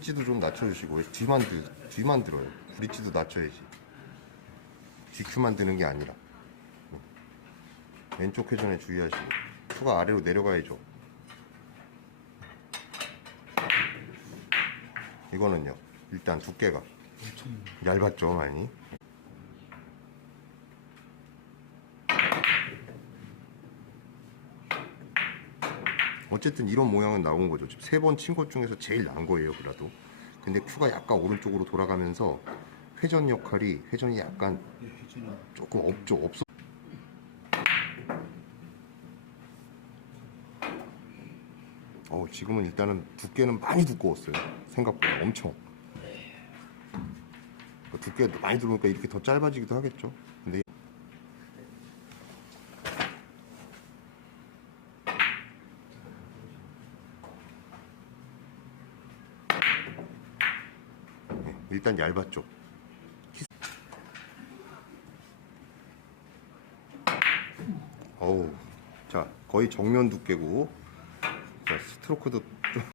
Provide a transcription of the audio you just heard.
브릿지도 좀 낮춰주시고 왜 뒤만 들, 뒤만 들어요. 브릿지도 낮춰야지. DQ만 드는 게 아니라 응. 왼쪽 회전에 주의하시고 큐가 아래로 내려가야죠. 이거는요. 일단 두께가 얇았죠 많이. 어쨌든 이런 모양은 나온 거죠. 지금 세 번 친 것 중에서 제일 나은 거예요, 그래도. 근데 큐가 약간 오른쪽으로 돌아가면서 회전 역할이 회전이 약간 조금 없죠, 없어. 어, 지금은 일단은 두께는 많이 두꺼웠어요. 생각보다 엄청. 그 두께가 많이 들어오니까 이렇게 더 짧아지기도 하겠죠. 근데 일단 얇았죠. 어우, 자, 거의 정면 두께고, 자, 스트로크도